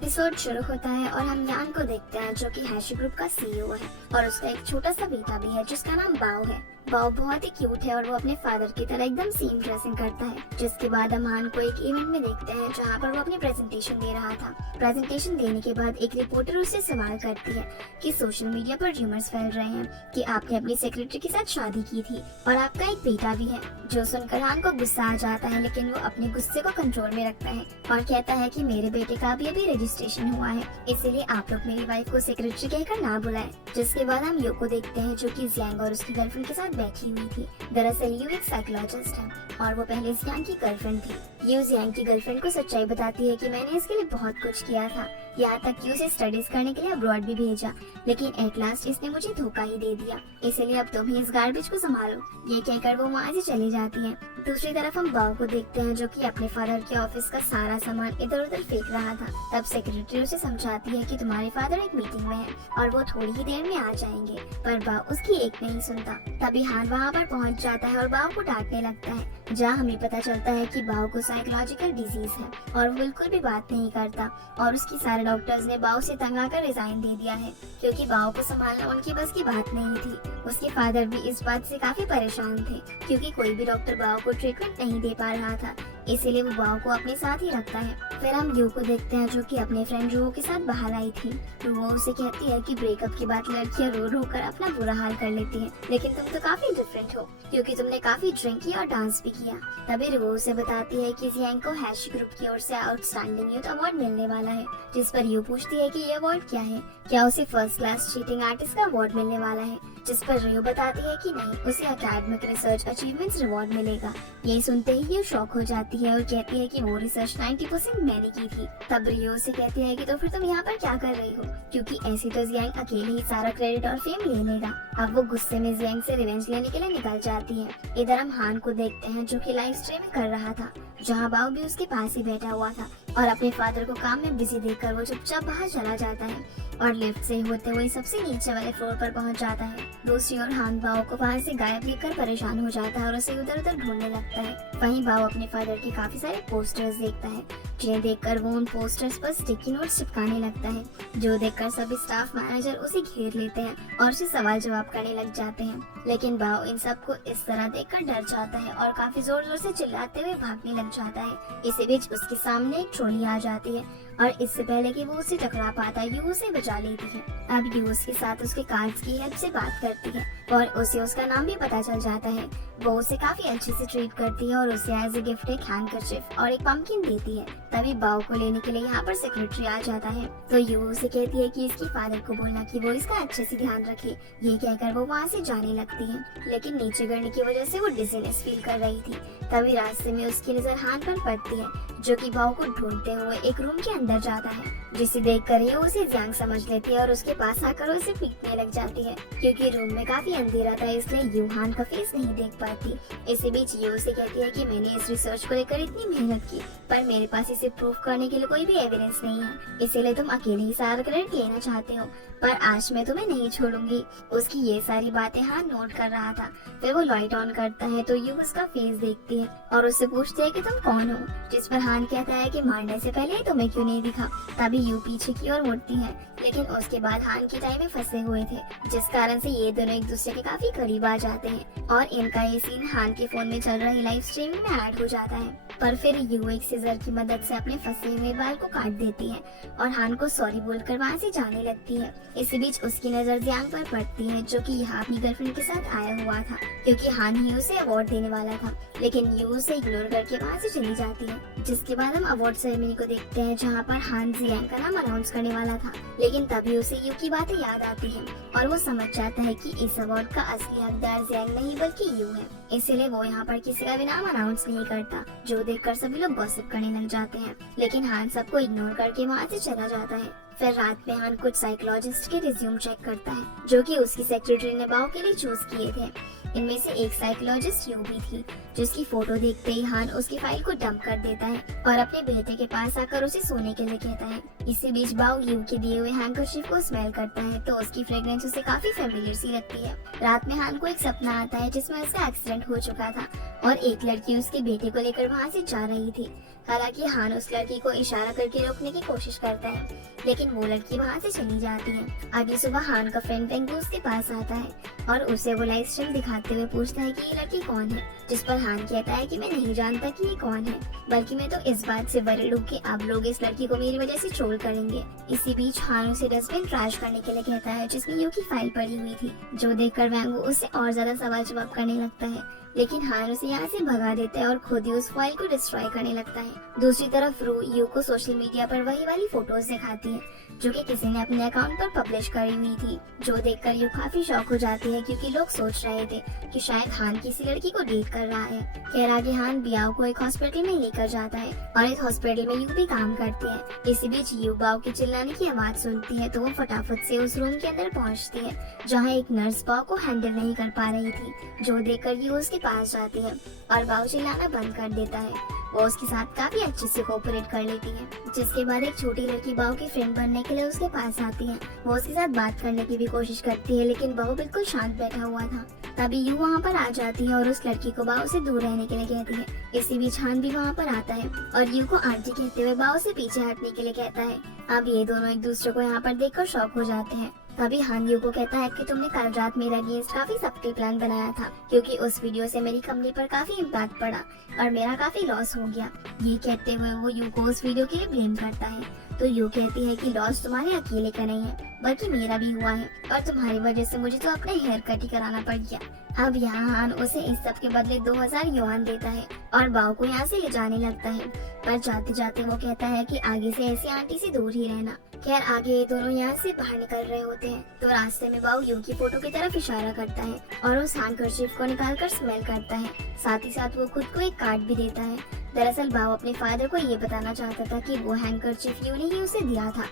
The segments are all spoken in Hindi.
एपिसोड शुरू होता है और हम यान को देखते हैं जो कि हैशी ग्रुप का सीईओ है और उसका एक छोटा सा बेटा भी है जिसका नाम बाओ है। बाओ बहुत ही क्यूट है और वो अपने फादर की तरह एकदम सेम ड्रेसिंग करता है। जिसके बाद हम हान को एक इवेंट में देखते हैं जहाँ पर वो अपनी प्रेजेंटेशन दे रहा था। प्रेजेंटेशन देने के बाद एक रिपोर्टर उससे सवाल करती है कि सोशल मीडिया पर र्यूमर्स फैल रहे हैं कि आपने अपनी सेक्रेटरी के साथ शादी की थी और आपका एक बेटा भी है। जो सुनकर हान को गुस्सा आ जाता है, लेकिन वो अपने गुस्से को कंट्रोल में रखता है और कहता है कि मेरे बेटे का भी अभी रजिस्ट्रेशन हुआ है, इसीलिए आप लोग मेरी वाइफ को सेक्रेटरी कहकर ना बुलाएं। जिसके बाद हम यो को देखते हैं जो कि जियांग और उसकी गर्लफ्रेंड के साथ बैठी हुई थी। दरअसल यू एक साइकोलॉजिस्ट है और वो पहले जियांग की गर्लफ्रेंड थी। यू जियांग की गर्लफ्रेंड को सच्चाई बताती है कि मैंने इसके लिए बहुत कुछ किया था, यहाँ तक कि उसे स्टडीज करने के लिए अब्रॉड भी भेजा, लेकिन एट लास्ट इसने मुझे धोखा ही दे दिया, इसलिए अब तुम ही इस गार्बेज को संभालो। ये कहकर वो वहाँ से चली जाती है। दूसरी तरफ हम बाओ को देखते हैं जो कि अपने फादर के ऑफिस का सारा सामान इधर उधर फेंक रहा था। तब सेक्रेटरी उसे समझाती है कि तुम्हारे फादर एक मीटिंग में है और वो थोड़ी ही देर में आ जाएंगे, पर बाओ उसकी एक नहीं सुनता। तभी हान वहाँ पर पहुँच जाता है और बाओ को डांटने लगता है, जहाँ हमें पता चलता है कि बाओ को साइकोलॉजिकल डिजीज है और वो बिल्कुल भी बात नहीं करता और उसकी सारे डॉक्टर्स ने बाओ से तंग आकर रिजाइन दे दिया है क्योंकि बाओ को संभालना उनकी बस की बात नहीं थी। उसके फादर भी इस बात से काफी परेशान थे क्योंकि कोई भी डॉक्टर बाओ को ट्रीटमेंट नहीं दे पा रहा था, इसीलिए वो बाओ को अपने साथ ही रखता है। फिर हम यू को देखते हैं जो कि अपने फ्रेंड रुओ के साथ बाहर आई थी। रुओ उसे कहती है कि ब्रेकअप के बाद लड़कियां रो रो कर अपना बुरा हाल कर लेती हैं, लेकिन तुम तो काफी डिफरेंट हो क्योंकि तुमने काफी ड्रिंक किया और डांस भी किया। तभी रुओ उसे बताती है कि जियांग को हैशी ग्रुप की ओर से आउटस्टैंडिंग यूथ अवार्ड मिलने वाला है। जिस पर यू पूछती है कि ये अवार्ड क्या है, क्या उसे फर्स्ट क्लास चीटिंग आर्टिस्ट का अवार्ड मिलने वाला है। जिस पर रियो बताती है कि नहीं, उसे एकेडमिक रिसर्च अचीवमेंट्स रिवॉर्ड मिलेगा। ये सुनते ही ये शॉक हो जाती है और कहती है कि वो रिसर्च 90% मैंने की थी। तब रियो से कहती है कि तो फिर तुम यहाँ पर क्या कर रही हो, क्योंकि ऐसे तो जियांग अकेले ही सारा क्रेडिट और फेम ले लेगा। अब वो गुस्से में जियांग से रिवेंज लेने के लिए निकल जाती है। इधर हम हान को देखते हैं जो कि लाइव स्ट्रीमिंग कर रहा था, जहाँ बाओ भी उसके पास ही बैठा हुआ था और अपने फादर को काम में बिजी देखकर वो चुपचाप बाहर चला जाता है और लिफ्ट से होते हुए सबसे नीचे वाले फ्लोर पर पहुंच जाता है। दूसरी ओर हान बाओ को वहां से गायब देखकर परेशान हो जाता है और उसे उधर उधर ढूंढने लगता है। वहीं बाओ अपने फादर के काफी सारे पोस्टर्स देखता है, जिन्हें देखकर वो उन पोस्टर्स पर स्टिकी नोट्स चिपकाने लगता है, जो देखकर सभी स्टाफ मैनेजर उसे घेर लेते हैं और उसे सवाल जवाब करने लग जाते हैं। लेकिन बाओ इन सबको इस तरह देखकर डर जाता है और काफी जोर जोर से चिल्लाते हुए भागने लग जाता है। इसी बीच उसके सामने एक ट्रॉली आ जाती है और इससे पहले कि वो उसे टकरा पाता है, यू उसे बचा लेती है। अब यू उसके साथ उसके कार्ड्स की हेल्प से बात करती है और उसे उसका नाम भी पता चल जाता है। वो उसे काफी अच्छे से ट्रीट करती है और उसे एज ए गिफ्ट एक हैंडकरचिफ और एक पंपकिन देती है। तभी बाओ को लेने के लिए यहाँ पर सेक्रेटरी आ जाता है, तो यू उसे कहती है कि इसकी फादर को बोलना कि वो इसका अच्छे से ध्यान रखे। ये कहकर वो वहाँ से जाने लगती है, लेकिन नीचे गिरने की वजह से वो डिजीनेस फील कर रही थी। तभी रास्ते में उसकी नजर हान पर पड़ती है, जो कि बाओ को ढूंढते हुए एक रूम के अंदर जाता है, जिसे देखकर ये उसे जियांग समझ लेती है और उसके पास आकर उसे पीटने लग जाती है। क्योंकि रूम में काफी अंधेरा था, इसलिए यू हान का फेस नहीं देख पाती। इसी बीच यू उसे कहती है कि मैंने इस रिसर्च को लेकर इतनी मेहनत की, पर मेरे पास इसे प्रूफ करने के लिए कोई भी एविडेंस नहीं है, इसीलिए तुम अकेले ही सारा क्रेडिट लेना चाहते हो, पर आज मैं तुम्हें नहीं छोड़ूंगी। उसकी ये सारी बातें हान नोट कर रहा था। फिर वो लाइट ऑन करता है तो यू उसका फेस देखती है और उससे पूछती है कि तुम कौन हो, जिस पर हान कहता है कि मारने से पहले तुम्हें क्यों नहीं दिखा। तभी यू पीछे की ओर मुड़ती है, लेकिन उसके बाद हान की टाइम में फंसे हुए थे, जिस कारण से ये दोनों एक दूसरे के काफी करीब आ जाते हैं और इनका ये सीन हान के फोन में चल रही लाइव स्ट्रीमिंग में ऐड हो जाता है। पर फिर यू एक सीजर की मदद से अपने फंसे हुए बाल को काट देती है और हान को सॉरी बोलकर वहाँ से जाने लगती है। इसी बीच उसकी नजर जियांग पर पड़ती है, जो कि यहाँ अपनी गर्लफ्रेंड के साथ आया हुआ था, क्योंकि हान ही उसे अवार्ड देने वाला था, लेकिन यू उसे इग्नोर करके वहाँ से चली जाती है। जिसके बाद हम अवार्ड सेरेमनी को देखते हैं, जहाँ पर हान जियांग का नाम अनाउंस करने वाला था, लेकिन तभी उसे यू की बातें याद आती हैं और वो समझ जाता है कि इस अवार्ड का असली हकदार जियांग नहीं बल्कि यू है, इसीलिए वो यहाँ पर किसी का भी नाम अनाउंस नहीं करता, जो देखकर सभी लोग गॉसिप करने लग जाते हैं। लेकिन हान सबको इग्नोर करके वहाँ से चला जाता है। फिर रात में हान कुछ साइकोलॉजिस्ट के रिज्यूम चेक करता है, जो कि उसकी सेक्रेटरी ने बाओ के लिए चूज किए थे। इनमें से एक साइकोलॉजिस्ट यू भी थी, जिसकी फोटो देखते ही हान उसकी फाइल को डंप कर देता है और अपने बेटे के पास आकर उसे सोने के लिए कहता है। इसी बीच बाओ यू के दिए हुए हैंकरचीफ को स्मेल करता है, तो उसकी फ्रेग्रेंस उसे काफी फेमिलियर सी लगती है। रात में हान को एक सपना आता है जिसमें उसका एक्सीडेंट हो चुका था और एक लड़की उसके बेटे को लेकर वहाँ से जा रही थी। हालांकि हान उस लड़की को इशारा करके रोकने की कोशिश करता है, लेकिन वो लड़की वहाँ से चली जाती है। अगली सुबह हान का फ्रेंड वेंगू उसके पास आता है और उसे वो लाइव स्ट्रीम दिखाते हुए पूछता है कि ये लड़की कौन है, जिस पर हान कहता है कि मैं नहीं जानता कि ये कौन है, बल्कि मैं तो इस बात से वरीड हूँ कि आप लोग इस लड़की को मेरी वजह से ट्रोल करेंगे। इसी बीच हान उसे डस्टबिन ट्रैश करने के लिए कहता है जिसमें यू की फाइल पड़ी हुई थी, जो देखकर वेंगू उससे और ज्यादा सवाल जवाब करने लगता है, लेकिन हान उसे यहाँ से भगा देता है और खुद ही उस फाइल को डिस्ट्रॉय करने लगता है। दूसरी तरफ रू यू को सोशल मीडिया पर वही वाली फोटोज दिखाती है जो कि किसी ने अपने अकाउंट पर पब्लिश करी हुई थी, जो देखकर यू काफी शॉक हो जाती है क्योंकि लोग सोच रहे थे कि शायद हान किसी लड़की को डेट कर रहा है। खैर आगे हान बियाओ को एक हॉस्पिटल में लेकर जाता है और इस हॉस्पिटल में यू भी काम करते हैं। इसी बीच यू बाओ के चिल्लाने की आवाज सुनती है तो वो फटाफट से उस रूम के अंदर पहुंचती है जहाँ एक नर्स बाओ को हैंडल नहीं कर पा रही थी, जो देखकर यू उसके पास जाती है और बाओ चिल्लाना बंद कर देता है। वो उसके साथ काफी अच्छे से कोऑपरेट कर लेती है, जिसके बाद एक छोटी लड़की बाओ की फ्रेंड बनने के लिए उसके पास आती है। वो उसके साथ बात करने की भी कोशिश करती है, लेकिन बाओ बिल्कुल शांत बैठा हुआ था। तभी यू वहाँ पर आ जाती है और उस लड़की को बाओ से दूर रहने के लिए कहती है। इसी बीच हान भी वहाँ पर आता है और यू को आंटी कहते हुए बाओ से पीछे हटने के लिए कहता है। अब ये दोनों एक दूसरे को यहाँ पर देखकर शॉक हो जाते हैं। तभी हान यू को कहता है कि तुमने कल रात मेरे अगेंस्ट काफी सख्ती प्लान बनाया था, क्योंकि उस वीडियो से मेरी कंपनी पर काफी इम्पैक्ट पड़ा और मेरा काफी लॉस हो गया। ये कहते हुए वो यू को उस वीडियो के लिए ब्लेम करता है, तो यू कहती है कि लॉस तुम्हारे अकेले का नहीं है बल्कि मेरा भी हुआ है और तुम्हारी वजह से मुझे तो अपने हेयर कट ही कराना पड़ गया। अब यहाँ हान उसे इस सब के बदले 2000 युआन देता है और बाओ को यहाँ से ले जाने लगता है, पर जाते जाते वो कहता है कि आगे से ऐसी आंटी से दूर ही रहना। खैर आगे ये दोनों यहाँ से बाहर निकल रहे होते हैं तो रास्ते में बाओ यू की फोटो की तरफ इशारा करता है और उस हैंकरचीफ को निकालकर स्मेल करता है। साथ ही साथ वो खुद को एक कार्ड भी देता है। दरअसल बाओ अपने फादर को ये बताना चाहता था कि वो हैंकरचीफ यू ने ही उसे दिया था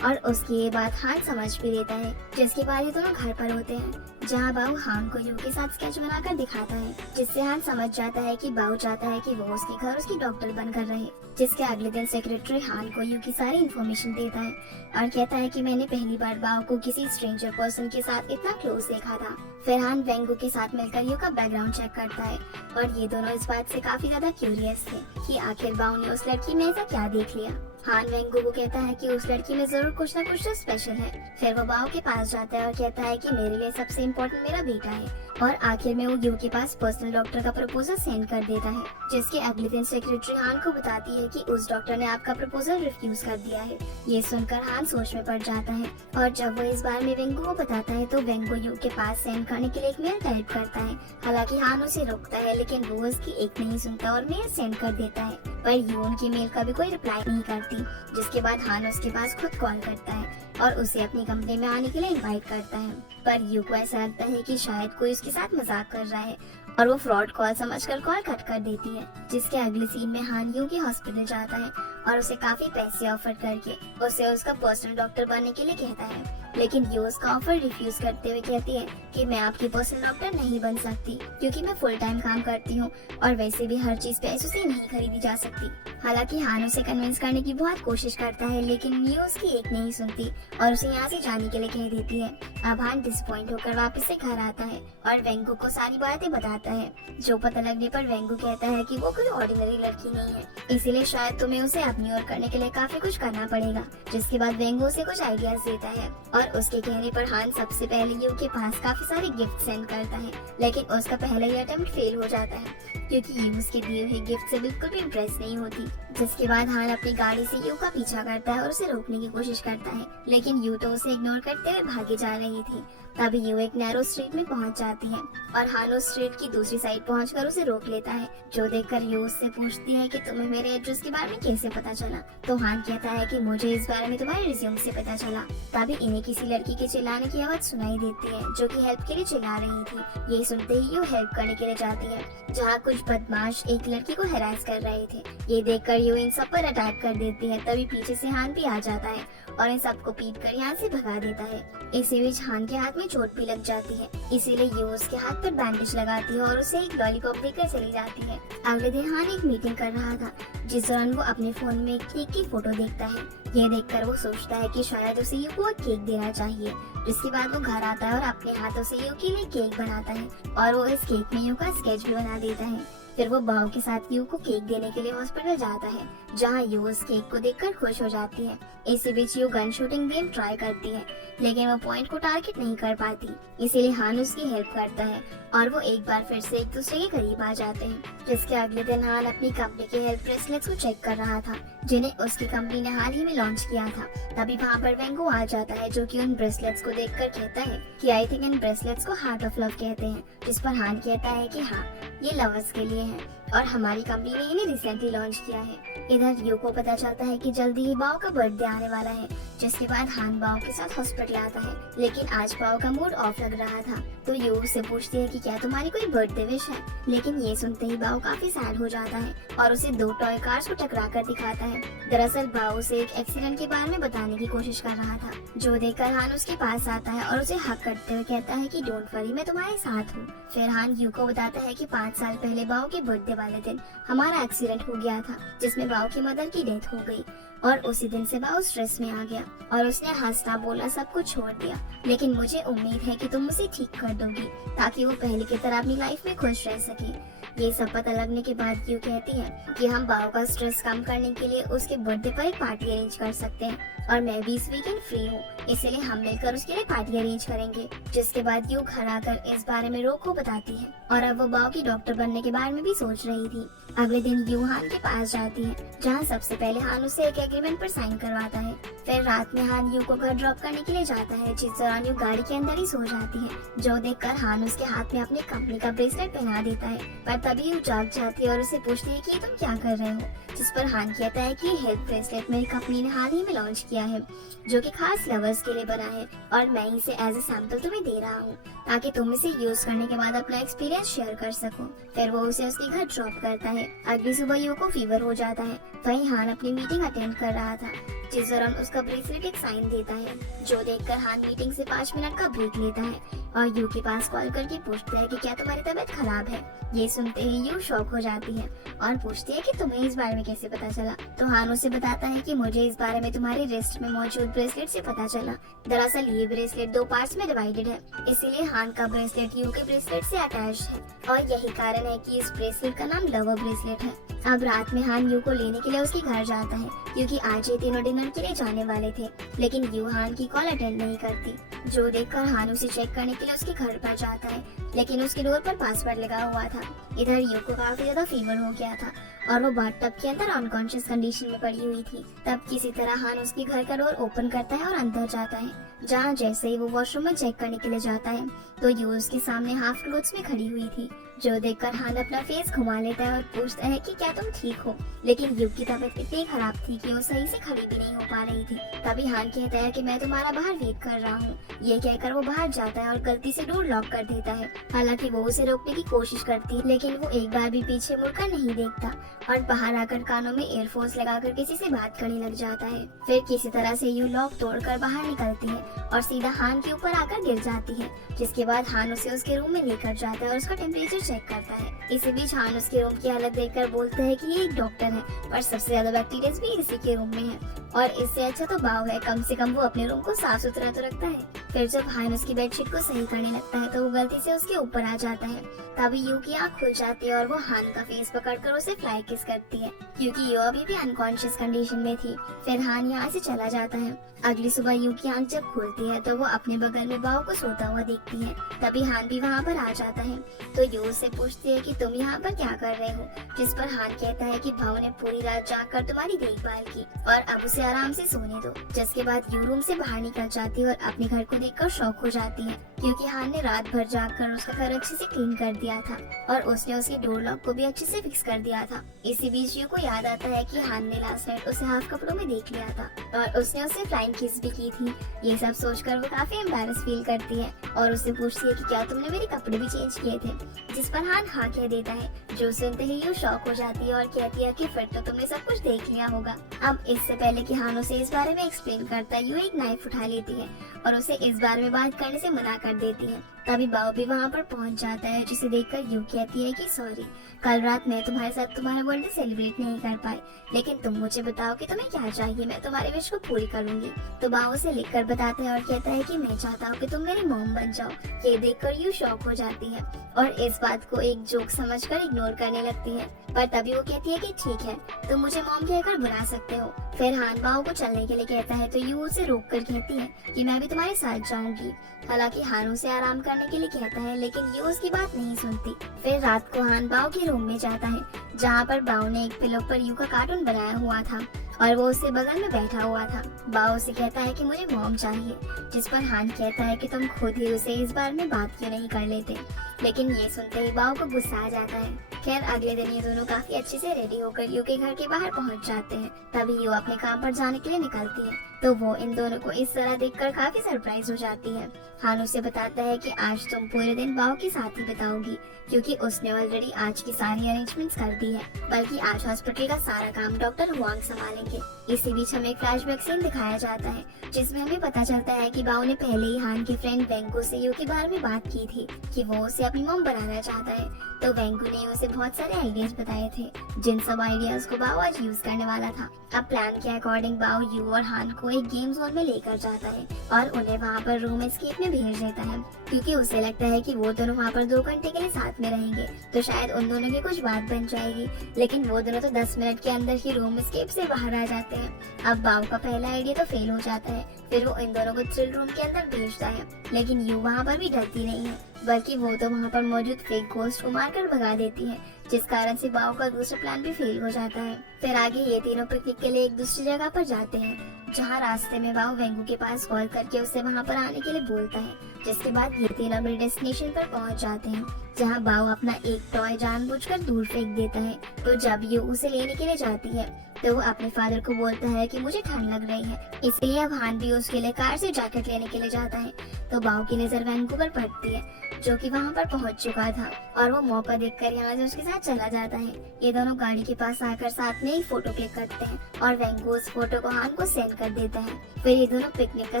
और उसकी ये बात हान समझ भी देता है, जिसके बाद ये दोनों घर पर होते हैं जहाँ बाओ हान को यू के साथ स्केच बनाकर दिखाता है, जिससे हान समझ जाता है कि बाओ चाहता है कि वो उसके घर उसकी डॉक्टर बनकर रहे। जिसके अगले दिन सेक्रेटरी हान को यू की सारी इन्फॉर्मेशन देता है और कहता है कि मैंने पहली बार बाओ को किसी स्ट्रेंजर पर्सन के साथ इतना क्लोज देखा था। फिर हान वेंगू के साथ मिलकर यू का बैकग्राउंड चेक करता है और ये दोनों इस बात से काफी ज्यादा क्यूरियस थे कि आखिर बाओ ने उस लड़की में ऐसा क्या देख लिया। हान वेंगू को कहता है कि उस लड़की में जरूर कुछ ना कुछ तो स्पेशल है। फिर वो बाओ के पास जाता है और कहता है कि मेरे लिए सबसे इम्पोर्टेंट मेरा बेटा है और आखिर में वो यू के पास पर्सनल डॉक्टर का प्रपोजल सेंड कर देता है, जिसके अगले दिन सेक्रेटरी हान को बताती है कि उस डॉक्टर ने आपका प्रपोजल रिफ्यूज कर दिया है। ये सुनकर हान सोच में पड़ जाता है और जब वो इस बार में वेंगू को बताता है तो वेंगू यू के पास सेंड करने के लिए एक मेल टाइप करता है। हालांकि हान उसे रोकता है, लेकिन वो उसकी एक नहीं सुनता और मेल सेंड कर देता है, पर यू उनकी मेल का भी कोई रिप्लाई नहीं करती। जिसके बाद हान उसके पास खुद कॉल करता है और उसे अपनी कंपनी में आने के लिए इनवाइट करता है, पर यू को ऐसा लगता है कि शायद कोई उसके साथ मजाक कर रहा है और वो फ्रॉड कॉल समझकर कॉल कट कर देती है। जिसके अगले सीन में हान यू के हॉस्पिटल जाता है और उसे काफी पैसे ऑफर करके उसे उसका पर्सनल डॉक्टर बनने के लिए कहता है, लेकिन यू उसका ऑफर रिफ्यूज करते हुए कहती है कि मैं आपकी पर्सनल डॉक्टर नहीं बन सकती क्योंकि मैं फुल टाइम काम करती हूँ और वैसे भी हर चीज पैसों से नहीं खरीदी जा सकती। हालांकि हान उसे कन्विंस करने की बहुत कोशिश करता है, लेकिन यू उसकी एक नहीं सुनती और उसे यहाँ से जाने के लिए कह देती है। अब हान डिसअपॉइंट होकर वापस से घर आता है और वेंगू को सारी बातें बताता है, जो पता लगने पर वेंगू कहता है कि वो कोई ऑर्डिनरी लड़की नहीं है, इसीलिए शायद तुम्हें उसे अपनी ओर करने के लिए काफी कुछ करना पड़ेगा। जिसके बाद वेंगू उसे कुछ आइडियाज देता है और उसके कहने पर हान सबसे पहले यू के पास काफी सारे गिफ्ट सेंड करता है, लेकिन उसका पहला ही अटेम्प्ट फेल हो जाता है क्योंकि यू उसके दिए हुए गिफ्ट से बिल्कुल भी इम्प्रेस नहीं होती। जिसके बाद हान अपनी गाड़ी से यू का पीछा करता है और उसे रोकने की कोशिश करता है, लेकिन यू तो उसे इग्नोर करते हुए भागे जा रही थी। तभी यू एक नैरो स्ट्रीट में पहुंच जाती है और हान उस स्ट्रीट की दूसरी साइड पहुंचकर उसे रोक लेता है, जो देखकर यू उससे पूछती है कि तुम्हें मेरे एड्रेस के बारे में कैसे पता चला। तो हान कहता है कि मुझे इस बारे में तुम्हारे रिज्यूम से पता चला। तभी इन्हें किसी लड़की के चिल्लाने की आवाज सुनाई देती है जो कि हेल्प के लिए चिल्ला रही थी। ये सुनते ही यू हेल्प करने के लिए जाती है, जहाँ कुछ बदमाश एक लड़की को हैरास कर रहे थे। ये देखकर यू इन सब पर अटैक कर देती है। तभी पीछे से हान भी आ जाता है और इन सबको पीट कर यहाँ से भगा देता है। इसी बीच हान के हाथ में चोट भी लग जाती है, इसीलिए यू उसके हाथ पर बैंडेज लगाती है और उसे एक लॉलीपॉप देकर चली जाती है। अगले दिन हान एक मीटिंग कर रहा था, जिस दौरान वो अपने फोन में एक केक की फोटो देखता है। ये देखकर वो सोचता है कि शायद उसे यू को केक देना चाहिए। जिसके बाद वो घर आता है और अपने हाथों से यू के लिए केक बनाता है और वो इस केक में यू का स्केच भी बना देता है। फिर वो बाओ के साथ यू को केक देने के लिए हॉस्पिटल जाता है, जहाँ यू उस केक को देखकर खुश हो जाती है। इसी बीच यू गन शूटिंग गेम ट्राई करती है, लेकिन वो पॉइंट को टारगेट नहीं कर पाती, इसीलिए हान उसकी हेल्प करता है और वो एक बार फिर से एक दूसरे के करीब आ जाते हैं। जिसके अगले दिन हान अपनी कंपनी के हेल्थ ब्रेसलेट्स को चेक कर रहा था, जिन्हें उसकी कंपनी ने हाल ही में लॉन्च किया था। तभी वहाँ पर वेंगो आ जाता है, जो कि उन ब्रेसलेट्स को देखकर कहता है कि आई थिंक इन ब्रेसलेट्स को हार्ट ऑफ लव कहते हैं। जिस पर हान कहता है कि हाँ, ये लवर्स के लिए है और हमारी कंपनी ने इन्हें रिसेंटली लॉन्च किया है। इधर यू को पता चलता है कि जल्दी ही बाओ का बर्थडे आने वाला है, जिसके बाद हान बाओ के साथ हॉस्पिटल आता है, लेकिन आज बाओ का मूड ऑफ लग रहा था। तो यू उससे पूछती है कि क्या तुम्हारी कोई बर्थडे विश है, लेकिन ये सुनते ही बाओ काफी सैड हो जाता है और उसे 2 टॉय कार्स को टकरा कर दिखाता है। दरअसल बाओ उसे एक एक्सीडेंट के बारे में बताने की कोशिश कर रहा था, जो देखकर हान उसके पास आता है और उसे हक करते हुए कहता है कि डोंट वरी, मैं तुम्हारे साथ हूँ। फिर हान यू को बताता है कि 5 साल पहले बाओ के बर्थडे वाले दिन हमारा एक्सीडेंट हो गया था, जिसमें बाओ की मदर की डेथ हो गई और उसी दिन से बाओ स्ट्रेस में आ गया और उसने हंसना बोला सब कुछ छोड़ दिया। लेकिन मुझे उम्मीद है कि तुम उसे ठीक कर दोगी, ताकि वो पहले की तरह अपनी लाइफ में खुश रह सके। ये सब पता लगने के बाद यू कहती है कि हम बाओ का स्ट्रेस कम करने के लिए उसके बर्थडे पर एक पार्टी अरेंज कर सकते हैं और मैं भी इस वीकेंड फ्री हूँ, इसलिए हम मिलकर उसके लिए पार्टी अरेंज करेंगे। जिसके बाद यू घर आकर इस बारे में रो को बताती है और अब वो बाओ की डॉक्टर बनने के बारे में भी सोच रही थी। अगले दिन यू हान के पास जाती है, जहाँ सबसे पहले हान उसे एक एग्रीमेंट पर साइन करवाता है। फिर रात में हान यू को घर ड्रॉप करने के लिए जाता है, जिस दौरान यू गाड़ी के अंदर ही सो जाती है, जो देखकर हान उसके हाथ में अपने कंपनी का ब्रेसलेट पहना देता है। पर तभी यू जाग जाती है और उसे पूछती है कि तुम क्या कर रहे हो, जिस पर हान कहता है कि हेल्थ ब्रेसलेट मेरी कंपनी ने हाल ही में लॉन्च किया है, जो कि खास लवर्स के लिए बना है और मैं इसे एज ए सैंपल तुम्हें दे रहा हूँ, ताकि तुम इसे यूज करने के बाद अपना एक्सपीरियंस शेयर कर सको। फिर वो उसे उसके घर ड्रॉप करता है। अगली सुबह यू को फीवर हो जाता है। वहीं हान अपनी मीटिंग अटेंड कर रहा था, जिस दौरान उसका ब्रेसलेट एक साइन देता है, जो देखकर हान मीटिंग से 5 मिनट का ब्रेक लेता है और यू के पास कॉल करके पूछता है कि क्या तुम्हारी तबीयत खराब है। ये सुनते ही यू शॉक हो जाती है और पूछती है कि तुम्हें इस बारे में कैसे पता चला। तो हान उसे बताता है कि मुझे इस बारे में तुम्हारे रिस्ट में मौजूद ब्रेसलेट से पता चला। दरअसल ये ब्रेसलेट 2 पार्ट्स में डिवाइडेड है, इसीलिए हान का ब्रेसलेट यू के ब्रेसलेट से अटैच है और यही कारण है कि इस ब्रेसलेट का नाम लवर ब्रेसलेट है। अब रात में हान यू को लेने के लिए उसके घर जाता है, क्योंकि आज ये तीनों डिनर के लिए जाने वाले थे, लेकिन यू हान की कॉल अटेंड नहीं करती, जो देखकर हान उसे चेक करने के लिए उसके घर पर जाता है, लेकिन उसके डोर पर पासवर्ड लगा हुआ था। इधर यू को काफी ज्यादा फीवर हो गया था और वो बाथटब के अंदर अनकॉन्शियस कंडीशन में पड़ी हुई थी। तब किसी तरह हान उसके घर का डोर ओपन करता है और अंदर जाता है, जहाँ जैसे ही वो वॉशरूम में चेक करने के लिए जाता है तो यू उसके सामने हाफ क्लोथ्स में खड़ी हुई थी, जो देखकर हान अपना फेस घुमा लेता है और पूछता है कि क्या तुम ठीक हो। लेकिन यू की तबीयत इतनी खराब थी कि वो सही से खड़ी भी नहीं हो पा रही थी। तभी हान कहता है कि मैं तुम्हारा बाहर वेट कर रहा हूँ। ये कहकर वो बाहर जाता है और गलती से डोर लॉक कर देता है। हालांकि वो उसे रोकने की कोशिश करती है, लेकिन वो एक बार भी पीछे मुड़कर नहीं देखता और बाहर आकर कानों में ईयरफोन्स लगाकर किसी से बात करने लग जाता है। फिर किसी तरह से यू लॉक तोड़कर बाहर निकलती है और सीधा हान के ऊपर आकर गिर जाती है। जिसके बाद हान उसे उसके रूम में लेकर जाता है और उसका टेम्परेचर चेक करता है। इसी बीच हान उसके रूम की हालत देखकर बोलता है कि ये एक डॉक्टर है, पर सबसे ज्यादा बैक्टीरिया भी इसी के रूम में है और इससे अच्छा तो बाव है, कम से कम वो अपने रूम को साफ सुथरा तो रखता है। फिर जब हान उसकी बेडशीट को सही करने लगता है तो वो गलती से उसके ऊपर आ जाता है। तभी यू की आँख खुल जाती है और वो हान का फेस पकड़कर उसे फ्लाई किस करती है, क्योंकि यू अभी भी अनकॉन्शियस कंडीशन में थी। फिर हान यहाँ से चला जाता है। अगली सुबह यू की आँख जब खुलती है तो वो अपने बगल में बाव को सोता हुआ देखती है। तभी हान भी वहाँ पर आ जाता है तो यू उससे पूछती है कि तुम यहाँ पर क्या कर रहे हो, जिस पर हान कहता है कि भाव ने पूरी रात जागकर तुम्हारी देखभाल की और अब उसे आराम से सोने दो। जिसके बाद यू रूम से बाहर निकल जाती है और अपने घर को देखकर शॉक हो जाती है, क्योंकि हान ने रात भर जागकर उसका घर अच्छे से क्लीन कर दिया था और उसने उसके डोर लॉक को भी अच्छे से फिक्स कर दिया था। इसी बीच यू को याद आता है कि हान ने लास्ट नाइट उसे हाफ कपड़ों में देख लिया था और उसने उसे फ्लाइंग किस भी की थी। ये सब सोचकर वो काफी एम्बैरस फील करती है और उससे पूछती है कि क्या तुमने मेरे कपड़े भी चेंज किए थे, जिस पर हान हाँ कह देता है। जो सुनते ही यू शॉक हो जाती है और कहती है कि फिर तो तुमने सब कुछ देख लिया होगा। अब इससे पहले कि हान उसे इस बारे में एक्सप्लेन करता है, यू एक नाइफ उठा लेती है और उसे इस बारे में बात करने से मना कर देती है। तभी बाओ भी वहाँ पर पहुँच जाता है, जिसे देखकर यू कहती है कि सॉरी, कल रात मैं तुम्हारे साथ तुम्हारा बर्थडे सेलिब्रेट नहीं कर पाई, लेकिन तुम मुझे बताओ कि तुम्हें क्या चाहिए, मैं तुम्हारे विश को पूरी करूंगी। तो बाओ उसे लिखकर बताता है और कहता है कि मैं चाहता हूँ कि तुम मेरी मॉम बन जाओ। ये देखकर यू शॉक हो जाती है और इस बात को एक जोक समझकर इग्नोर करने लगती है, पर तभी वो कहती है कि ठीक है, तुम मुझे मॉम कहकर बुला सकते हो। फिर हान बाओ को चलने के लिए कहता है तो यू उसे रोक कर कहती है कि मैं भी तुम्हारे साथ जाऊंगी। हालांकि हान उसे आराम करने के लिए कहता है, लेकिन यू उसकी बात नहीं सुनती। फिर रात को हान बाओ के रूम में जाता है, जहाँ पर बाओ ने एक पिलो पर यू का कार्टून बनाया हुआ था और वो उसके बगल में बैठा हुआ था। बाओ उसे कहता है कि मुझे मॉम चाहिए, जिस पर हान कहता है कि तुम खुद ही उसे इस बारे में बात क्यों नहीं कर लेते। लेकिन ये सुनते ही बाओ को गुस्सा आ जाता है। खैर अगले दिन ये दोनों काफी अच्छे से रेडी होकर यू के घर के बाहर पहुंच जाते हैं। तभी यू अपने काम पर जाने के लिए निकलती है, तो वो इन दोनों को इस तरह देखकर काफी सरप्राइज हो जाती है। हान उसे बताता है कि आज तुम पूरे दिन बाओ के साथ ही बिताओगी, क्योंकि उसने ऑलरेडी आज की सारी अरेंजमेंट्स कर दी है, बल्कि आज हॉस्पिटल का सारा काम डॉक्टर हुआंग संभालेंगे। इसी बीच हमें फ्लैशबैक सीन दिखाया जाता है, जिसमें हमें पता चलता है कि बाओ ने पहले ही हान के फ्रेंड वेंगू से यू के बारे में बात की थी कि वो उसे अपनी मॉम बनाना चाहता है। तो वेंगू ने उसे बहुत सारे आइडियाज बताए थे, जिन सब आइडियाज को बाओ आज यूज करने वाला था। अब प्लान के अकॉर्डिंग बाओ यू और हान को एक गेम जोन में लेकर जाता है और उन्हें वहाँ पर रूम एस्केप में भेज देता है, क्योंकि उसे लगता है कि वो दोनों वहाँ पर 2 घंटे के लिए साथ में रहेंगे, तो शायद उन दोनों की कुछ बात बन जाएगी। लेकिन वो दोनों तो 10 मिनट के अंदर ही रूम एस्केप से बाहर आ जाते हैं। अब बाओ का पहला आइडिया तो फेल हो जाता है, फिर वो इन दोनों को थ्रिल रूम के अंदर भेजता है, लेकिन यू वहाँ पर भी डरती नहीं है, बल्कि वो तो वहाँ पर मौजूद फेक घोस्ट को मारकर भगा देती है, जिस कारण से बाओ का दूसरा प्लान भी फेल हो जाता है। फिर आगे ये तीनों पिकनिक के लिए एक दूसरी जगह पर जाते हैं, जहाँ रास्ते में बाओ वेंगू के पास कॉल करके उससे वहाँ पर आने के लिए बोलता है, जिसके बाद ये तीनों अपने डेस्टिनेशन पर पहुँच जाते हैं, जहाँ बाओ अपना एक टॉय जानबूझकर दूर फेंक देता है। तो जब यू उसे लेने के लिए जाती है, तो वो अपने फादर को बोलता है कि मुझे ठंड लग रही है, इसलिए अब हान भी उसके लिए कार से जैकेट लेने के लिए जाता है। तो बाओ की नजर वेंगू पर पड़ती है, जो कि वहाँ पर पहुँच चुका था, और वो मौका देखकर यहाँ से उसके साथ चला जाता है। ये दोनों गाड़ी के पास आकर साथ में ही फोटो क्लिक करते हैं और वेंगू उस फोटो को हान को सेंड कर देता है। फिर ये दोनों पिकनिक का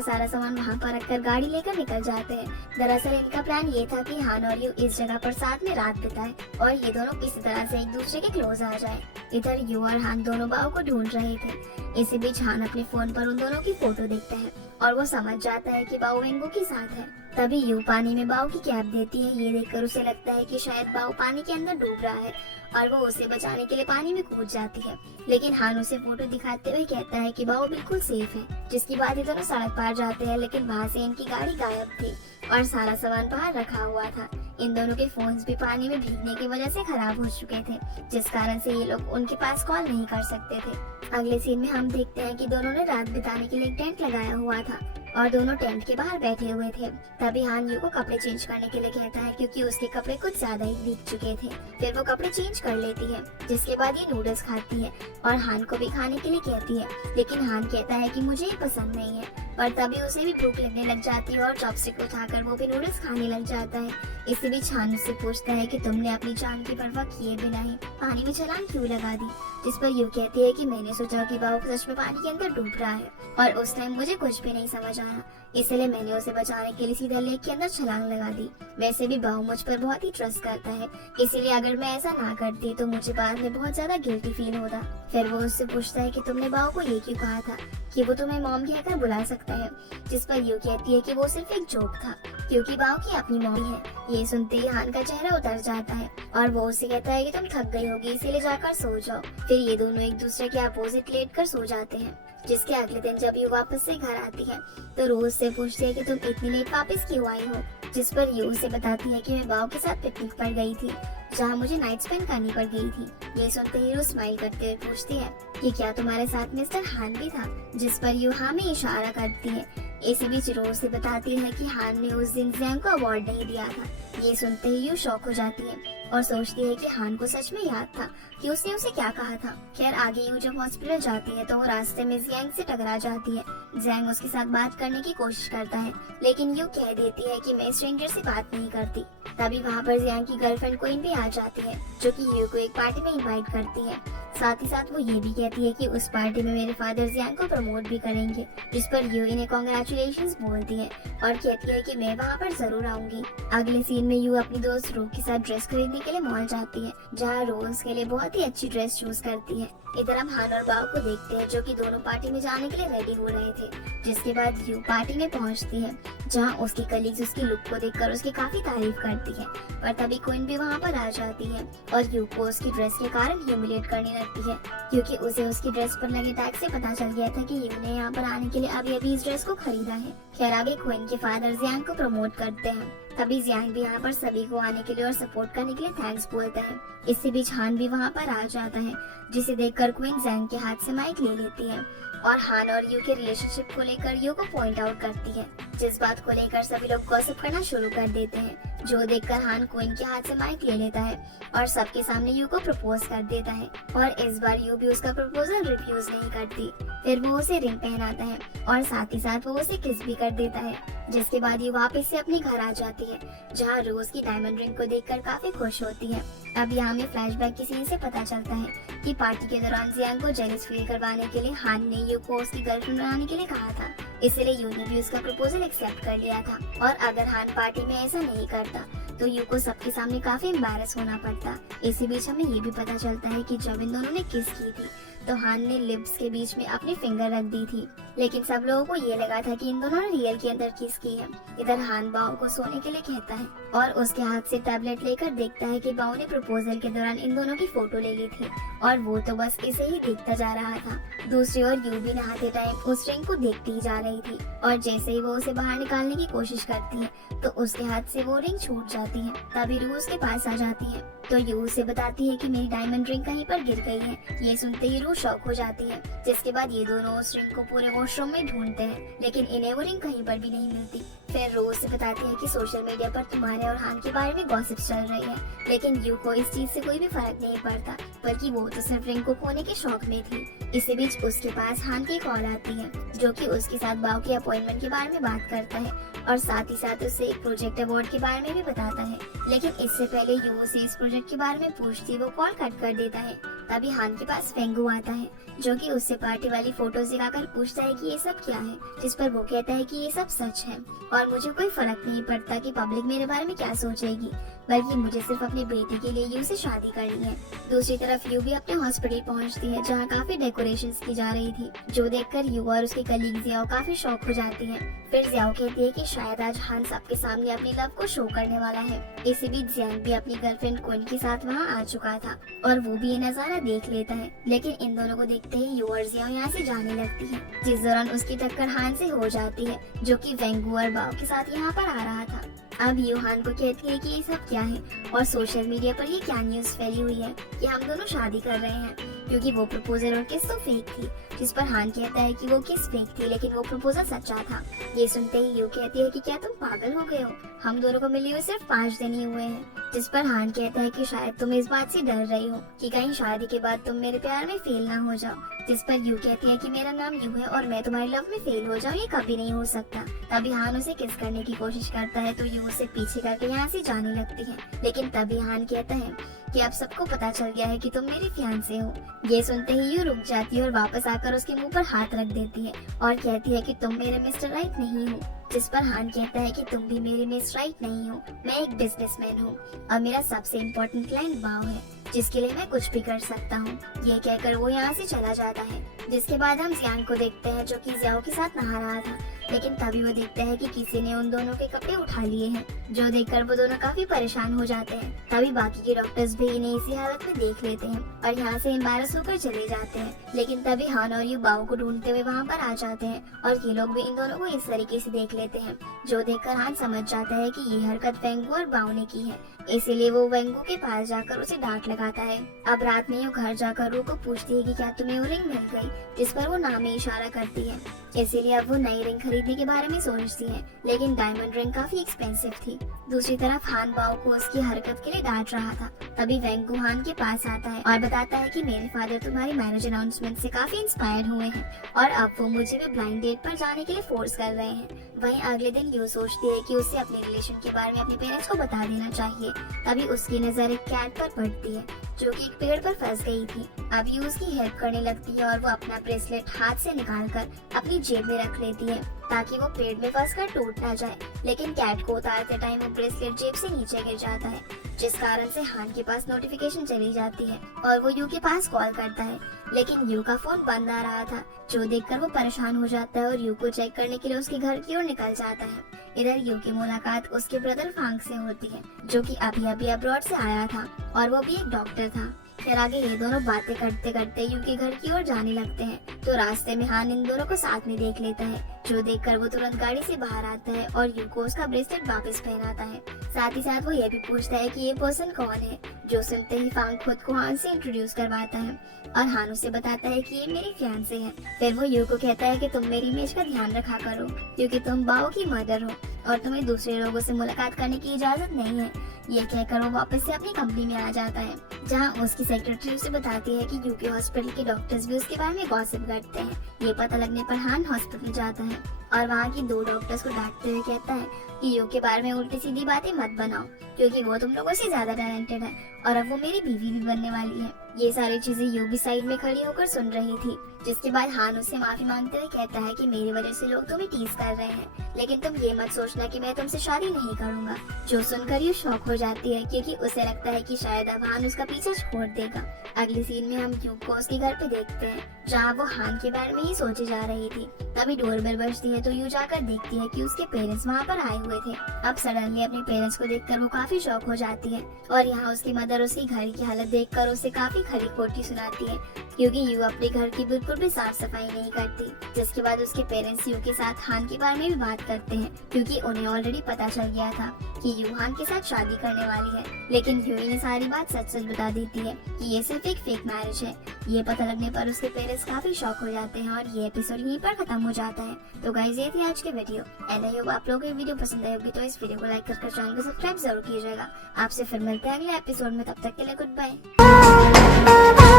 सारा सामान वहाँ पर रखकर गाड़ी लेकर निकल जाते हैं। दरअसल इनका प्लान ये था कि हान और यू इस जगह पर साथ में रात बिताए और ये दोनों किसी तरह से एक दूसरे के क्लोज आ जाए। इधर यू और हान दोनों बाओ को ढूंढ रहे थे। इसी बीच हान अपने फोन पर उन दोनों की फोटो देखता है और वो समझ जाता है कि बाओ वेंगू के साथ है। तभी यू पानी में बाओ की कैप देती है। ये देखकर उसे लगता है कि शायद बाओ पानी के अंदर डूब रहा है और वो उसे बचाने के लिए पानी में कूद जाती है, लेकिन हान उसे फोटो दिखाते हुए कहता है कि बाओ बिल्कुल सेफ है। जिसकी बाद ये दोनों सड़क पार जाते हैं, लेकिन वहाँ से इनकी गाड़ी गायब थी और सारा सामान बाहर रखा हुआ था। इन दोनों के फोन्स भी पानी में भीगने की वजह से खराब हो चुके थे, जिस कारण से ये लोग उनके पास कॉल नहीं कर सकते थे। अगले सीन में हम देखते हैं कि दोनों ने रात बिताने के लिए एक टेंट लगाया हुआ था और दोनों टेंट के बाहर बैठे हुए थे। तभी हान यू को कपड़े चेंज करने के लिए कहता है, क्योंकि उसके कपड़े कुछ ज्यादा ही भीग चुके थे। फिर वो कपड़े चेंज कर लेती है, जिसके बाद ये नूडल्स खाती है और हान को भी खाने के लिए कहती है, लेकिन हान कहता है कि मुझे ये पसंद नहीं है। पर तभी उसे भी भूख लगने लग जाती है और चॉपस्टिक उठाकर वो भी नूडल्स खाने लग जाता है। इसी बीच हान उससे पूछता है कि तुमने अपनी जान की परवाह किए बिना ही पानी में छलांग क्यों लगा दी, जिस पर यू कहती है कि मैंने सोचा कि बाओ सच में पानी के अंदर डूब रहा है और उस टाइम मुझे कुछ भी नहीं समझ आया, इसलिए मैंने उसे बचाने के लिए सीधा लेक के अंदर छलांग लगा दी। वैसे भी बाओ मुझ पर बहुत ही ट्रस्ट करता है, इसीलिए अगर मैं ऐसा ना करती तो मुझे बाद में बहुत ज्यादा गिल्टी फील होता। फिर वो उससे पूछता है कि तुमने बाओ को ये क्यों कहा था कि वो तुम्हें मॉम कहकर बुला सकता है, जिस पर यू कहती है कि वो सिर्फ एक जोक था, क्योंकि बाओ की अपनी मॉम है। ये सुनते ही हान का चेहरा उतर जाता है और वो उससे कहता है कि तुम थक गई होगी, इसीलिए जाकर सो जाओ। फिर ये दोनों एक दूसरे के अपोजिट लेट कर सो जाते हैं। जिसके अगले दिन जब यू वापस से घर आती है तो रोज से पूछती है कि तुम इतनी लेट वापस क्यों आई हो, जिस पर यू उसे बताती है कि मैं बाओ के साथ पिकनिक पर गई थी, जहाँ मुझे नाइट स्पेंड करनी पड़ गई थी। ये सुनते ही रू स्माइल करते हुए पूछती है कि क्या तुम्हारे साथ मिस्टर हान भी था, जिस पर यू हाँ में इशारा करती है। इसी बीच रोज से बताती है कि हान ने उस दिन जैंग को अवार्ड नहीं दिया था। ये सुनते ही यू शॉक हो जाती है और सोचती है कि हान को सच में याद था कि उसने उसे क्या कहा था। खैर आगे यू जब हॉस्पिटल जाती है तो वो रास्ते में जियांग से टकरा जाती है। जियांग उसके साथ बात करने की कोशिश करता है, लेकिन यू कह देती है कि मैं स्ट्रेंजर से बात नहीं करती। तभी वहाँ पर जियांग की गर्लफ्रेंड क्वीन भी आ जाती है, जो कि यू को एक पार्टी में इनवाइट करती है। साथ ही साथ वो ये भी कहती है कि उस पार्टी में मेरे फादर जियांग को प्रमोट भी करेंगे, जिस पर यू इन्हें कॉन्ग्रेचुलेशंस बोलती है और कहती है कि मैं वहाँ पर जरूर आऊंगी। अगले सीन में यू अपनी दोस्त रू के साथ ड्रेस खरीदने के लिए मॉल जाती है, जहाँ रोज के लिए बहुत ही अच्छी ड्रेस चूज करती है। इधर हम हान और बाओ को देखते हैं, जो कि दोनों पार्टी में जाने के लिए रेडी हो रहे थे। जिसके बाद यू पार्टी में पहुंचती है, जहां उसकी कलीग्स उसकी लुक को देखकर उसकी काफी तारीफ करती है, पर तभी क्वीन भी वहां पर आ जाती है और यू को उसकी ड्रेस के कारण ह्यूमिलेट करने लगती है, क्योंकि उसे उसकी ड्रेस पर लगे टैग से पता चल गया था कि यू ने यहाँ पर आने के लिए अभी अभी इस ड्रेस को खरीदा है। खैर आगे क्वीन के फादर जियांग को प्रमोट करते हैं। तभी जियांग भी यहाँ पर सभी को आने के लिए और सपोर्ट करने के लिए थैंक्स बोलता है। इसी बीच हान भी वहाँ पर आ जाता है, जिसे देखकर क्वीन जियांग के हाथ से माइक ले लेती है और हान और यू के रिलेशनशिप को लेकर यू को पॉइंट आउट करती है, जिस बात को लेकर सभी लोग गॉसिप करना शुरू कर देते हैं, जो देखकर हान क्वीन के हाथ से माइक ले लेता है और सबके सामने यू को प्रपोज कर देता है और इस बार यू भी उसका प्रपोजल रिफ्यूज नहीं करती। फिर वो उसे रिंग पहनाता है और साथ ही साथ वो उसे किस भी कर देता है, जिसके बाद ये वापस से अपने घर आ जाती है, जहाँ रोज की डायमंड रिंग को देखकर काफी खुश होती है। अब यहाँ में फ्लैशबैक की सीन से पता चलता है कि पार्टी के दौरान जियांग को जेलस फील करवाने के लिए हान ने यू को उसकी गर्लफ्रेंड बनाने के लिए कहा था, इसलिए यू ने भी उसका प्रपोजल एक्सेप्ट कर लिया था। और अगर हान पार्टी में ऐसा नहीं करता तो यू को सबके सामने काफी एम्बैरस होना पड़ता। इसी बीच हमें ये भी पता चलता है कि जब इन दोनों ने किस की थी तो हान ने लिप्स के बीच में अपनी फिंगर रख दी थी, लेकिन सब लोगों को ये लगा था कि इन दोनों ने रियल के अंदर किस की है। इधर हान बाओ को सोने के लिए कहता है और उसके हाथ से टैबलेट लेकर देखता है कि बाओ ने प्रपोजल के दौरान इन दोनों की फोटो ले ली थी और वो तो बस इसे ही देखता जा रहा था। दूसरी ओर यू भी नहाते टाइम उस रिंग को देखती ही जा रही थी और जैसे ही वो उसे बाहर निकालने की कोशिश करती है तो उसके हाथ से वो रिंग छूट जाती है। तभी रू उसके पास आ जाती है तो यू उसे बताती है कि मेरी डायमंड रिंग कहीं पर गिर गई है। ये सुनते ही रू शॉक हो जाती है, जिसके बाद ये दोनों उस रिंग को पूरे वॉशरूम में ढूंढते हैं, लेकिन इन्हें वो रिंग कहीं पर भी नहीं मिलती। फिर रोज से बताती है कि सोशल मीडिया पर तुम्हारे और हान के बारे में गॉसिप चल रही है, लेकिन यू को इस चीज से कोई भी फर्क नहीं पड़ता, बल्कि वो तो सिर्फ रिंग को खोने के शौक में थी। इसी बीच उसके पास हान की कॉल आती है, जो कि उसके साथ बाओ के अपॉइंटमेंट के बारे में बात करता है और साथ ही साथ उसे एक प्रोजेक्ट अवार्ड के बारे में भी बताता है, लेकिन इससे पहले यू उसे इस प्रोजेक्ट के बारे में पूछती वो कॉल कट कर देता है। तभी हान के पास फेंगू आता है, जो कि उससे पार्टी वाली फोटोज दिखाकर पूछता है कि ये सब क्या है, जिस पर वो कहता है कि ये सब सच है और मुझे कोई फर्क नहीं पड़ता कि पब्लिक मेरे बारे में क्या सोचेगी, बल्कि मुझे सिर्फ अपनी बेटी के लिए यू से शादी करनी है। दूसरी तरफ यू भी अपने हॉस्पिटल पहुंचती है, जहां काफी डेकोरेशंस की जा रही थी, जो देखकर यू और उसके कलीग जियाओ काफी शॉक हो जाती है। फिर जियाओ कहती है कि शायद आज हान सबके सामने अपनी लव को शो करने वाला है। इसी बीच जियांग भी अपनी गर्लफ्रेंड क्वीन के साथ वहाँ आ चुका था और वो भी ये नजारा देख लेता है, लेकिन इन दोनों को देखते ही यू और जियाओ यहाँ से जाने लगती है, जिस दौरान उसकी टक्कर हान से हो जाती है, जो कि वेंगू और बाओ के साथ यहाँ पर आ रहा था। अब यू हान को कहती है कि ये सब क्या है और सोशल मीडिया पर ये क्या न्यूज फैली हुई है कि हम दोनों शादी कर रहे हैं, क्योंकि वो प्रपोजल और किस तो फेक थी, जिस पर हान कहता है कि वो किस फेक थी लेकिन वो प्रपोजल सच्चा था। ये सुनते ही यू कहती है कि क्या तुम पागल हो गए हो, हम दोनों को मिले हुए सिर्फ 5 दिन ही हुए हैं, जिस पर हान कहता है कि शायद तुम इस बात से डर रही हो कि कहीं शादी के बाद तुम मेरे प्यार में फेल ना हो जाओ, जिस पर यू कहती है कि मेरा नाम यू है और मैं तुम्हारी लव में फेल हो जाऊँ, ये कभी नहीं हो सकता। तभी हान उसे किस करने की कोशिश करता है तो यू उसे पीछे करके यहाँ से जाने लगती है, लेकिन तभी हान कहता है कि अब सबको पता चल गया है कि तुम मेरे फियांसे हो। ये सुनते ही यू रुक जाती है और वापस आकर उसके मुंह पर हाथ रख देती है और कहती है कि तुम मेरे मिस्टर राइट नहीं हो, जिस पर हान कहता है कि तुम भी मेरे मिस राइट नहीं हो, मैं एक बिजनेसमैन हूँ और मेरा सबसे इम्पोर्टेंट क्लाइंट बाओ है, जिसके लिए मैं कुछ भी कर सकता हूँ। ये कहकर वो यहाँ से चला जाता है, जिसके बाद हम जियांग को देखते हैं, जो कि जियाओ के साथ नहा रहा था, लेकिन तभी वो देखता है कि किसी ने उन दोनों के कपड़े उठा लिए हैं, जो देखकर वो दोनों काफी परेशान हो जाते हैं। तभी बाकी के डॉक्टर्स भी इन्हें इसी हालत में देख लेते हैं और यहाँ से एम्बैरस होकर चले जाते हैं, लेकिन तभी हान और यू बाओ को ढूंढते हुए वहाँ पर आ जाते हैं और ये लोग भी इन दोनों को इस तरीके से देख लेते हैं, जो देखकर हान समझ जाता है कि ये हरकत वेंगू और बाओ ने की है, इसीलिए वो वेंगू के पास जाकर उसे डांट लगाता है। अब रात में यू घर जाकर रू को पूछती है कि क्या तुम्हें वो रिंग मिल गई, जिस पर वो नाम में इशारा करती है, इसीलिए अब वो नई रिंग खरीदने के बारे में सोचती है, लेकिन डायमंड रिंग काफी एक्सपेंसिव थी। दूसरी तरफ हान बाओ को उसकी हरकत के लिए डांट रहा था। तभी वेंगू हान के पास आता है और बताता है कि मेरे फादर तुम्हारी मैरिज अनाउंसमेंट से काफी इंस्पायर हुए हैं और अब वो मुझे भी ब्लाइंड डेट पर जाने के लिए फोर्स कर रहे हैं। वहीं अगले दिन यू सोचती है कि उसे अपने रिलेशन के बारे में अपने पेरेंट्स को बता देना चाहिए। तभी उसकी नजर एक कैट पर पड़ती है, जो कि एक पेड़ पर फंस गई थी। अब यू उसकी हेल्प करने लगती है और वो अपना ब्रेसलेट हाथ से निकालकर अपनी जेब में रख लेती है ताकि वो पेड़ में फंसकर टूट ना जाए। लेकिन कैट को उतारते टाइम वो ब्रेसलेट जेब से नीचे गिर जाता है, जिस कारण से हान के पास नोटिफिकेशन चली जाती है और वो यू के पास कॉल करता है, लेकिन यू का फोन बंद आ रहा था, जो देखकर वो परेशान हो जाता है और यू को चेक करने के लिए उसके घर की ओर निकल जाता है। इधर यू की मुलाकात उसके ब्रदर फांग से होती है, जो कि अभी अभी अब्रॉड से आया था और वो भी एक डॉक्टर था। फिर आगे ये दोनों बातें करते करते यू के घर की ओर जाने लगते हैं, तो रास्ते में हान इन दोनों को साथ में देख लेता है, जो देखकर वो तुरंत गाड़ी से बाहर आता है और यू को उसका ब्रेसलेट वापस पहनाता है। साथ ही साथ वो ये भी पूछता है कि ये पर्सन कौन है, जो सुनते ही फांग खुद को हान से इंट्रोड्यूस करवाता है और हान उसे बताता है कि ये मेरी फियांसे है। फिर वो यू को कहता है कि तुम मेरी इमेज का ध्यान रखा करो, क्योंकि तुम बाओ की मदर हो और तुम्हें दूसरे लोगों से मुलाकात करने की इजाजत नहीं है। ये कहकर वो वापस से अपनी कंपनी में आ जाता है, जहाँ उसकी सेक्रेटरी उसे बताती है कि यू के हॉस्पिटल के डॉक्टर्स भी उसके बारे में गॉसिप करते हैं। ये पता लगने पर हान हॉस्पिटल जाता है और वहाँ की 2 डॉक्टर्स को डांटते हुए कहता है कि यू के बारे में उल्टी सीधी बातें मत बनाओ, क्योंकि वो तुम लोगों से ज्यादा टैलेंटेड है और अब वो मेरी बीवी भी बनने वाली है। ये सारी चीजें यू भी साइड में खड़ी होकर सुन रही थी, जिसके बाद हान उससे माफी मांगते हुए कहता है कि मेरी वजह से लोग तुम्हें टीज कर रहे हैं, लेकिन तुम ये मत सोचना कि मैं तुमसे शादी नहीं करूंगा। जो सुनकर यू शॉक हो जाती है, क्योंकि उसे लगता है कि शायद अब हान उसका पीछा छोड़ देगा। अगली सीन में हम यू को उसके घर पे देखते हैं, जहाँ वो हान के बारे में ही सोचे जा रही थी। तभी डोरबेल बजती है तो यू जाकर देखती है कि उसके पेरेंट्स वहाँ पर आए हुए थे। अब सडनली अपने पेरेंट्स को देखकर वो काफी शॉक हो जाती है और यहाँ उसकी मदर उसकी घर की हालत देखकर उसे काफी खरी खोटी सुनाती है, क्योंकि यू अपने घर की बिल्कुल भी साफ सफाई नहीं करती। जिसके बाद उसके पेरेंट्स यू के साथ हान के बारे में भी बात करते हैं, क्योंकि उन्हें ऑलरेडी पता चल गया था कि यू हान के साथ शादी करने वाली है। लेकिन यू ने सारी बात सच सच बता देती है कि ये सिर्फ एक फेक मैरिज है। ये पता लगने पर उसके पेरेंट्स काफी शॉक हो जाते हैं और ये एपिसोड यहीं पर खत्म हो जाता है। तो गाइस, ये थी आज की वीडियो एंड आई होप आप लोगों को वीडियो पसंद आई होगी, तो इस वीडियो को लाइक कर चैनल को सब्सक्राइब जरूर कीजिएगा। आपसे फिर मिलते हैं अगले एपिसोड में, तब तक के लिए गुड बाय।